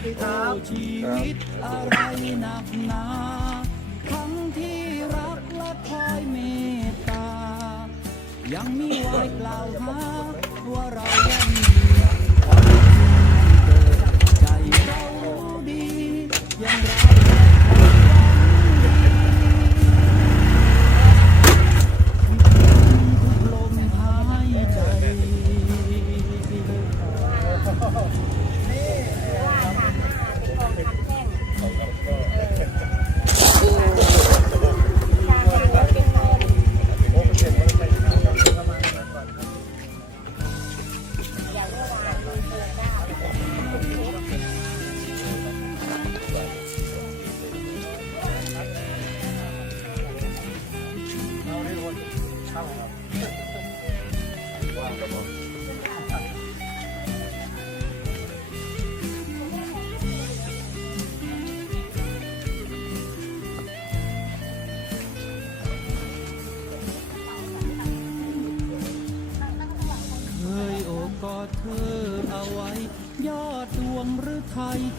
วัสดีครับชีวิตอะไรหนักหนาทั้งที่รักและคอยเมตตา ยังมีไว้กล่าวหาว่าเรา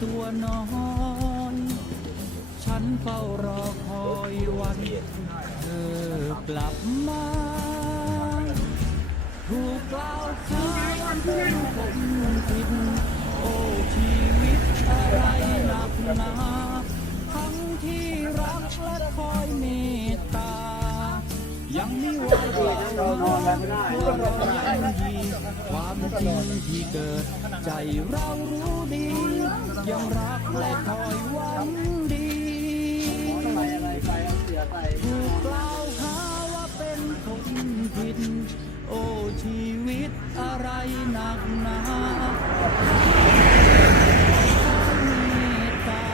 ตัวน้อยฉันเฝ้ารอคอยวันเธอกลับมาถูกกล่าวหาว่าเป็นคนผิดโอ้ชีวิตอะไรหนักหนาทั้งที่รักและคอยเมต ยังมีวันกล่าวหาว่าเรายังดีความจริงที่เกิด ใจเรารู้ดี ยังรักและคอยหวังดีถูกกล่าวหาว่าเป็นคนผิด โอ้ชีวิตอะไรหนักหนาเมตตา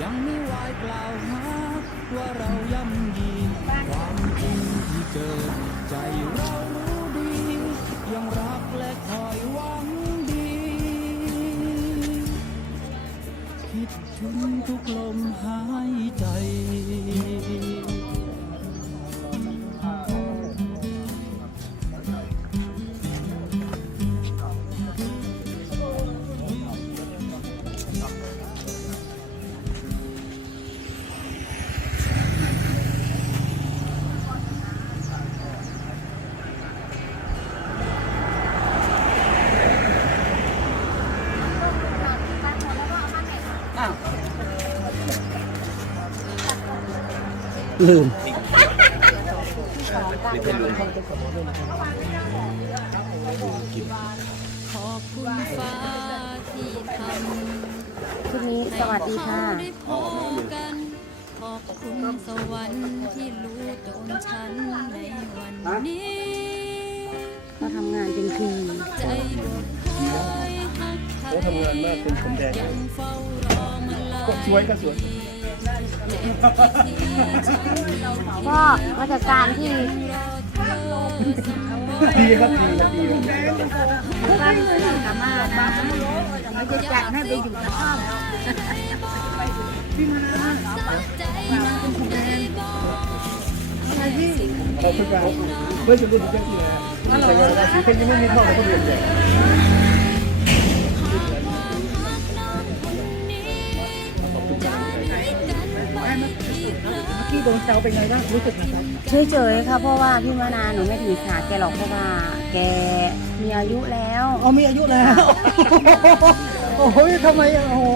ยังไม่วายกล่าวหาว่าเราย่ำ เกิดใจเรารู้ดี ยังรักและคอยหวังดี คิดถึงทุกลมหายใจ ลืมขอบคุณฟ้าที่ทำชุดนี้สวัสดีค่ะให้เราได้พบกันขอบคุณสวรรค์ที่รู้ตรงฉันในวันนี้ก็ทำงานเป็นทีมใจหลุดเคยหักใครทำงานมากเป็นคนแดงยังเฝ้ารอมาหลายก็สวยก็สวย ก็ราชกการที่ดีครับดีครับดีครับบ้านสามารถนะไม่จะจัดให้ไปอยู่กระท่อมเราคือการเพื่อจะรู้ถึงเจ้าที่แล้วแต่งานราศีเพ่งยังไม่มีเท่ากับคนอื่นเลย โดนแซวเป็นไงบ้างรู้สึกนะครับเฉยๆค่ะเพราะว่าพี่มนาหนูไม่ถือสาแกหรอกเพราะว่า แกมีอายุแล้วเอามีอายุแล้ว โอ้โหทำไมอะโอ้โห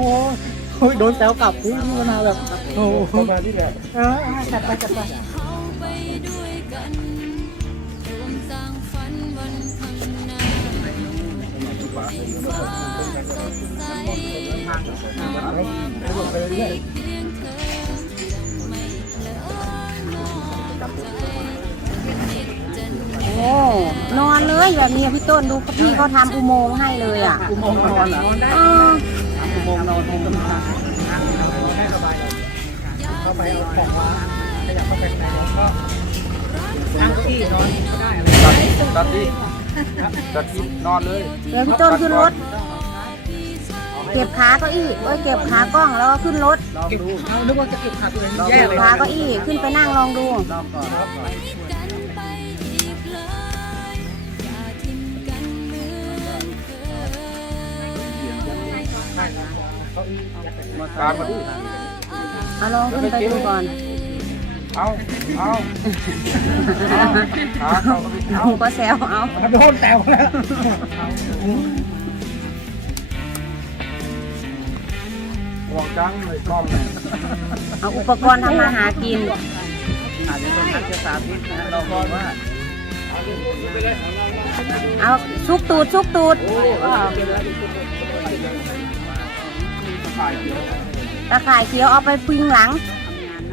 โอ้ยโดนแซวกลับพี่มนาแบบโอ้โหประมาณนี้แหละเออจัดไปจัดไปเขาไปด้วยกันรวมสร้างฝันวันข้างหน้าฟ้าสดใสเพียงเธอ นอนเลยแบบนี้พี่ต้นดูพี่เขาทำอุโมงค์ให้เลยอะอุโมงค์นอนเหรอเอออุโมงค์นอนอุโมงค์นอนให้ระบายเข้าไปเอาของมาขยับเข้าไปในแล้วก็นั่งเก้าอี้นอนก็ได้อะไรตัดที่ตัดที่นอนเลยเดี๋ยวพี่ต้นขึ้นรถเก็บขาเก้าอี้เอ้ยเก็บขากล้องแล้วก็ขึ้นรถเก็บเอานึกว่าจะเก็บขาตัวเองแย่เก็บเลยขาเก้าอี้ขึ้นไปนั่งลองดู มือนเคยตามมาดิเอาลองขึ้นไปดูก่อน เอา เอาเอาขาเขาก็ไปเอาก็แซวเอาโดนแตวแล้วห่วงจังเลยกล้องเนี่ยเอาอุปกรณ์ทำมาหากินอาจจะต้องทักจะสาธิตนะเราบอกว่าเอาซุกตูดซุกตูด ถ่ายเดียวตะข่ายเขียวเอาไปพิงหลัง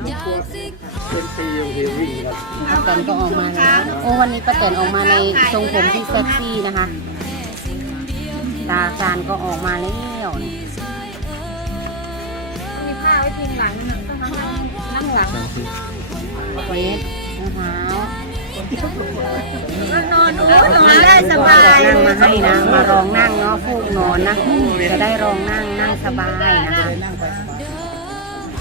อยากสิเป็นปียังเฮวิ่งครับป้าแตนก็ออกมาแล้วโอ้วันนี้ป้าแตนออกมาในทรงผมที่เซ็กซี่นะคะตาการก็ออกมาแล้วนี่มีผ้าไว้พิงหลังนั่งนั่งหลังเฟสนะคะ นอนโอ้นอนได้สบายนั่งมาให้นะ มารองนั่งเนาะฟูกนอนนะจะได้รองนั่งนั่งสบายนะคะ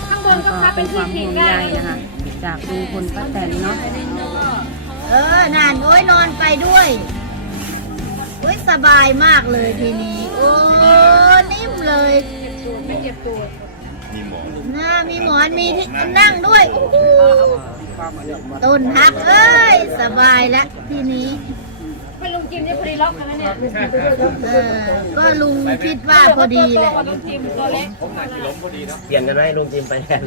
ข้างบนก็เป็นความห่วงใยนะคะ จากลุงพลป้าแตนเนาะเออนานโอ้ยนอนไปด้วยโอ้ยสบายมากเลยทีนี้ โอ้นิ่มเลยไม่เจ็บตัวน่ามีหมอนมีที่นั่งด้วยโอ้ ต้นฮักเอ้ย สบายแล้วทีนี้เป็นลุงจิมที่พอดีล็อกกันแล้วเนี่ยเออก็ลุงคิดว่าพอดีแหละลุงจิมตัวเล็กเปลี่ยนกันไหมลุงจิมไปแทน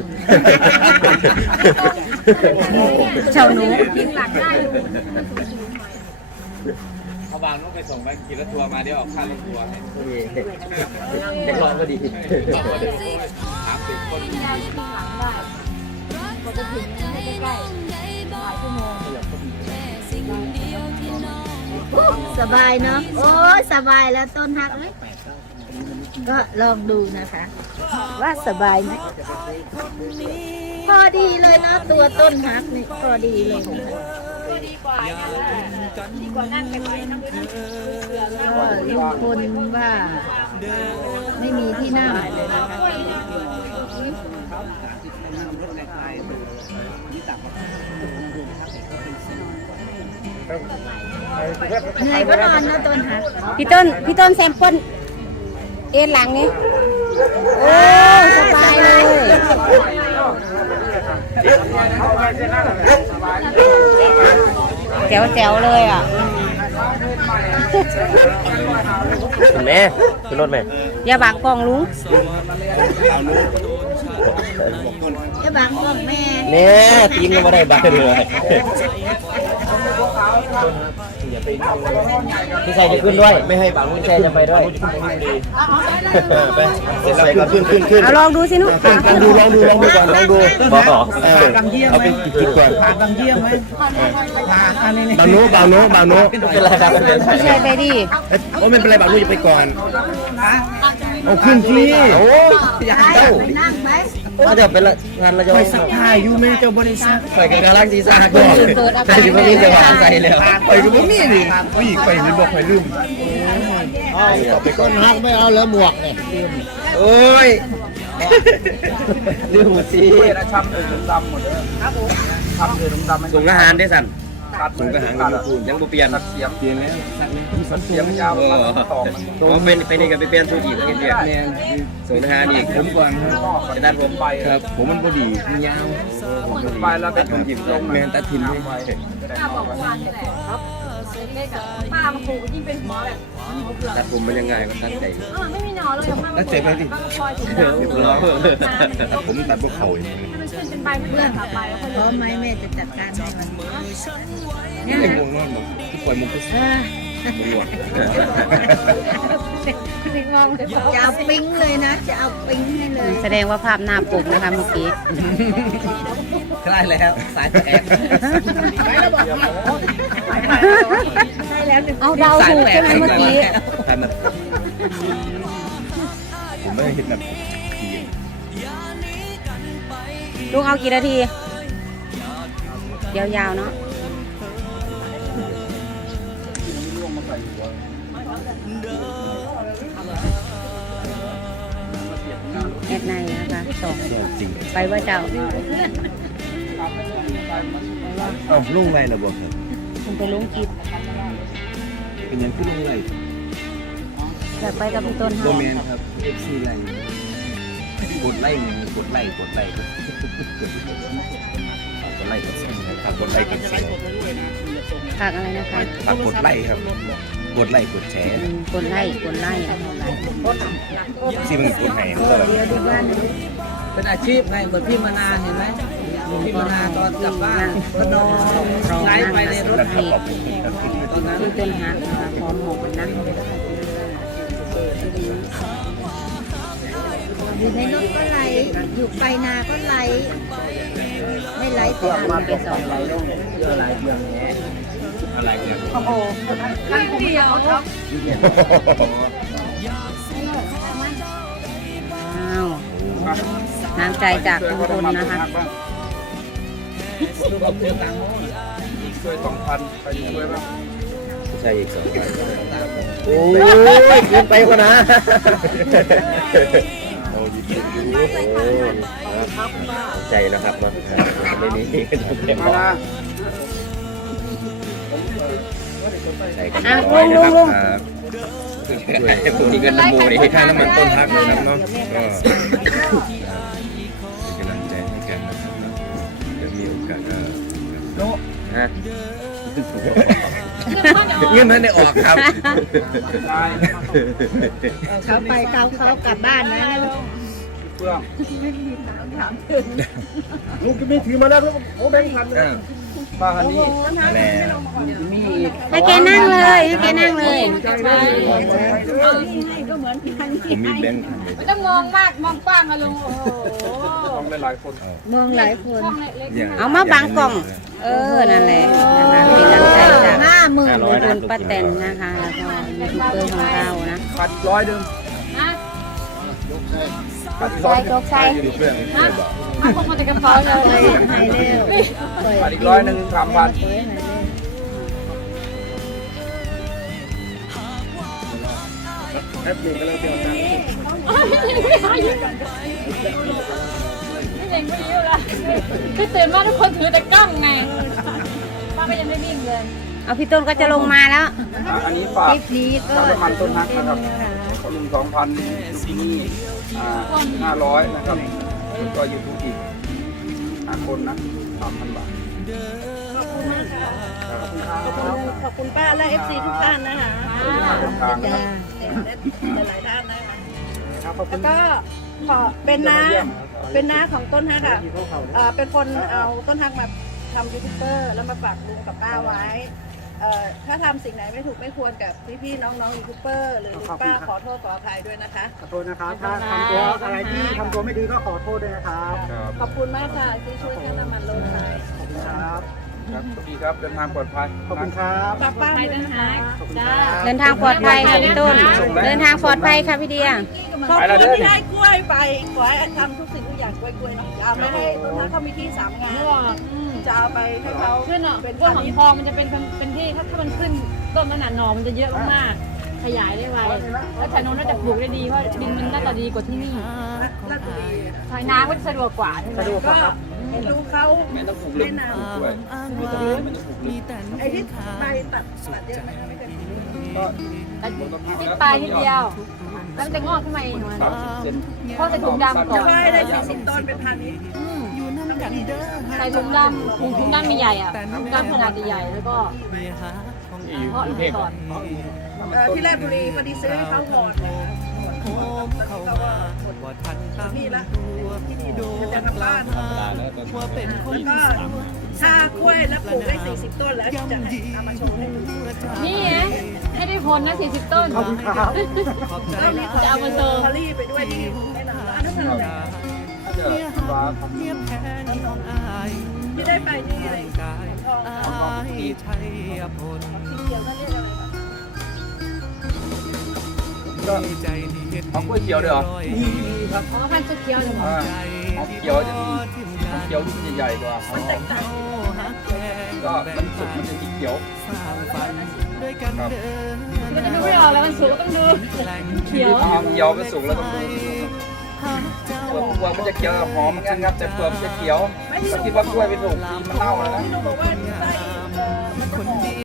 เจ้าหนูพิงหลังได้ลุงเขาบางต้องไปส่งไปกินรถทัวร์มาเดี๋ยวออกค่ารถทัวร์ให้เด็กร้องก็ดีสามสิบคนได้พิงหลังได้ พอจะถึงใกล้ๆหลายชั่วโมงสบายเนาะโอ้ยสบายแล้วต้นฮักเอ้ยก็ลองดูนะคะ ว่าสบายไหมพอดีเลยเนาะตัวต้นฮักนี่พอดีเลยดีกว่าดีกว่านั่นไปนั่งด้วยนั่งก็ลุงพลว่า ไม่มีที่นั่งเลยนะคะ เหนื่อยก็นอนนะต้นฮักพี่ต้นพี่ต้นแซมเปิลเอ็นหลังนี้โอ้สบายเลยแจ๋วแจ๋วๆเลยอะคุณแม่คุณรถแม่อย่าบังกล้องลุงจะบังกล้องแม่เนี่ยตีนก็ไม่ได้บัตรเลย พี่ชายจะขึ้นด้วย ไม่ให้บังพี่ชายจะไปด้วยไปเสร็จแล้วก็ขึ้นขึ้นขึ้นเอาลองดูสินุ๊กลองดูลองดูลองดูก่อนลองดูเออดังเยี่ยมเอาไหมไปกินก่อนผ่านดังเยี่ยมไหมผ่านอันนี้นี่บางโน้บางโน้บางโน้เป็นไรครับพี่ชายไปดิโอ้ไม่เป็นไรบางโน้จะไปก่อนเอาขึ้นที่โอ้อยากเจ้าไปนั่งไหม ถ้าเดี๋ยวเป็นงานเราจะไปสักทายอยู่ไหมเจ้าบริษัทใส่กันกำลังซีซ่าก่อนแต่ที่ไม่มีจะวางใจแล้วไปดูว่ามีนี่วิ่งไปเลยบอกไปลืมต้นฮักไม่เอาแล้วหมวกเนี่ยโอ้ยลืมหมดสิเพื่อนช้ำเลยดำหมดเลยครับผมช้ำเลยดำมันส่งทหารได้สั่น ตัดส่งทหารยังบ่เปลี่ยนตัดเสียงเปลี่ยนแล้วเสียงยาวเออต่ออ๋อเป็นเป็นนี่ก็ไปเปลี่ยนชุดอีกเนี่ยส่งทหารอีกผมก่อนจะนัดผมไปครับ ผมมันบ่ดีมันยาวไปแล้วเป็นหยิบลงแมนตัดทิมไว้ป้าบอกเมื่อวานนี่แหละ ครับเล็กๆอะป้ามาปลูกยิ่งเป็นหัวแบบหัวเปลือกตัดผมมันยังไงก็ตัดใจ เออไม่มีหนอนเลยอะป้ามาปลูกป้ามาคอยถุงน้ำผมตัดพวกเขาให้มันขึ้นเป็นใบมันเลื่อนกลับไปแล้วค่อยพลร้องมไหมแม่จะจัดการให้มันไม่ได้งงนอนบอกที่ปล่อยมุกก็ เออง่วง จะเอาปิ้งเลยนะ จะเอาปิ้งให้เลย แสดงว่าภาพหน้าปกนะคะเมื่อกี้ ใกล้แล้วสายแตกเอาเดาถูกใช่ไหมเมื่อกี้ทำแบบผมไม่ได้เห็นแบบลุงเอากี่นาที ยาวๆเนาะ แอดในนะคะสองจริงไปว่าเจ้าเอ้าลุงไรนะบอกครับคุณไปลุงกิบเป็นยังขึ้นลุงไรอยากไปกับพี่ต้นโบค่ะแมนครับเอฟซีไรผกดไลค์กดไลค์กดไลค์กดไลค์กดแชร์ครับกดไลค์กดแชร์ฝากอะไรนะคะฝากกดไลค์ครับ กดไลค์กดแชร์อืมกดไลค์กดไลค์กดไลค์ที่มันกดให้มันก็เป็นอาชีพไงเหมือนพี่มนาเห็นไหมพี่มนาตอนกลับบ้านก็นอนไลฟ์ไปในรถเพจตอนนั้นคือต้นฮักนะคะพร้อมหมกนะอยู่ในรถก็ไลฟ์อยู่ไปนาก็ไลฟ์ไม่ไลฟ์แต่มาไปสองอะไรเนี่ยว้าวน้ำใจจากทุกคนนะคะดูผมเจอตังค์ช่วยสองพันใครจะช่วยบ้างใช่อีกสองพันโอ้ยเกินไปกว่านะโอ้ยใจนะครับว่าไม่มีมา ใจกันอะน้อยลุนะงคลุรับงครับพวกนี้ก็น้ำมูนี่ค่าน้ำมันต้นทักนะครับเนาะก็เป็นกำลังใจให้กันนะครับจะมีโอกาสก็ฮะเงินนั้นได้ออกครับเขาไปเขาเขากลับบ้านนะลุงก็ไม่ถือมาแล้วโอ้แบงค์พัน บ้านนี้แน่มีอีกให้แกนั่งเลยให้แกนั่งเลย ผมมีแบงค์พันเลยต้องมองมากมองกว้างอะลุงโอ้โหต้องหลายคนมองหลายคนเอามาบังกล่อง เออ นั่นแหละนะคะเป็นน้ำใจจากห้าหมื่นลุงพลป้าแตนนะคะแล้วก็ยูทูบเบอร์ของเรานะพันร้อยเดิมนะพันร้อยตกใจอยู่เพื่อนเอาพกมาแต่กระเป๋าเลยไปหายเร็วพัน อีกร้อยหนึ่งสามพันไปหายเร็วแอปหนึ่งก็แล้วเดียวกันไม่เด็กไม่ยิ้วละคือตื่นมาทุกคนถือแต่กล้องไงป้าก็ยังไม่วิ่งเลยเอาพี่ต้นก็จะลงมาแล้ว อันนี้ฝากคลิปนี้ก็ค่าน้ำมันต้นฮักนะครับคนหนึ่งสองพันลูกที่นี่ห้าร้อยนะครับแล้วก็ยูทูบอีกห้าคนนะสามพันบาท ขอบคุณป้าและเอฟซีทุกท่านนะคะทางนะจ้าหลายท่านนะคะครับขอบคุณก็ขอเป็นน้าเป็นน้าของต้นฮักอะเอ่อเป็นคนเอาต้นฮักมาทำยูทูบเบอร์แล้วมาฝากลุงกับป้าไว้ เอ่อถ้าทำสิ่งไหนไม่ถูกไม่ควรกับพี่ๆน้องๆยูทูบเบอร์หรือลุงป้าขอโทษขออภัยด้วยนะคะ ขอโทษนะครับ ถ้าทำตัวอะไรที่ทำตัวไม่ดีก็ขอโทษด้วยนะครับขอบคุณมากค่ะที่ช่วยให้น้ำมันลดไปขอบคุณครับ ครับสวัสดีครับเดินทางปลอดภัย ขอบคุณครับ ป้าป้าด้วยนะคะจ้าเดินทางปลอดภัยค่ะพี่ต้น เดินทางปลอดภัยค่ะพี่เดีย ขอบคุณที่ได้กล้วยไป ขอให้ทำทุกสิ่งทุกอย่างกล้วยๆเนาะเอาไม่ให้ต้นฮักเขามีที่สามงาน จะเอาไปให้เขาขึ้นอะเป็นพวกพาหณิอชมย์ทองมันจะเป็นเป็นที่ถ้าถ้ามันขึ้นต้นมันหนาหนอมันจะเยอะมากๆขยายได้ไวแล้วแถวโน้นน่าจะปลูกได้ดีเพราะดินมันน่าจะดีกว่าที่นี่ราชบุรีทางน้ำก็จะสะดวกกว่าใช่ไหมก็ดูเขาไม่ต้องผูกเล็บแนะนำด้วยไม่ต้องไม่ต้องผูกเล็บไอ้ที่ไปตัดตัดเยอะไหมไม่เคยก็นิดปลายนิดเดียวแล้วมันจะงอกขึ้นมาเองมันสามสิบเซนเพราะใส่ถุงดำก่อนใช่ได้สี่สิบตอนเป็นพันนี้ ใส่ถุงดำถุงถุงดำใหญ่อะถุงดำขนาดใหญ่แล้วก็เพาะลงไปก่อนที่แราชบุรีพอดีซื้อให้เขาก่อนตอนนี้เขาก็หมดนี่ละที่นี่ดูจะทำบ้านแล้วก็ถ้ากล้วยแล้วปลูกได้สี่สิบต้นแล้วจะเอามาชมให้นี่ไงให้ได้ผลนะ 40 ต้นขอบคุณครับแล้วมีขอจะเอามาเจอคอรี่ไปด้วยที่แนะนำร้านนั่น เลยถ้าเกิดว่าที่ได้ไปนี่อะไรทองสีเขียวนั่นเรียกอะไรคะก็เอากล้วยเขียวด้วยเหรอขอพันธุ์เขียวเลยหมออ่าเอาเขียวจะมีเอาเขียวที่มันใหญ่ๆกว่ามันแตกต่างกันก็มันสุกมันจะสีเขียวครับมันจะดูไม่ออกแล้วมันสูงก็ต้องดูเขียวเอาเขียวมันสุกแล้วต้องดูเป ลือกเปลือกมันจะเขียวหอมเหมือนกันครับแต่เปลือกมันจะเขียวก็คิดว่ากล้วยเป็นถูกมันเน่าแล้วนะที่หนูบอกว่าได้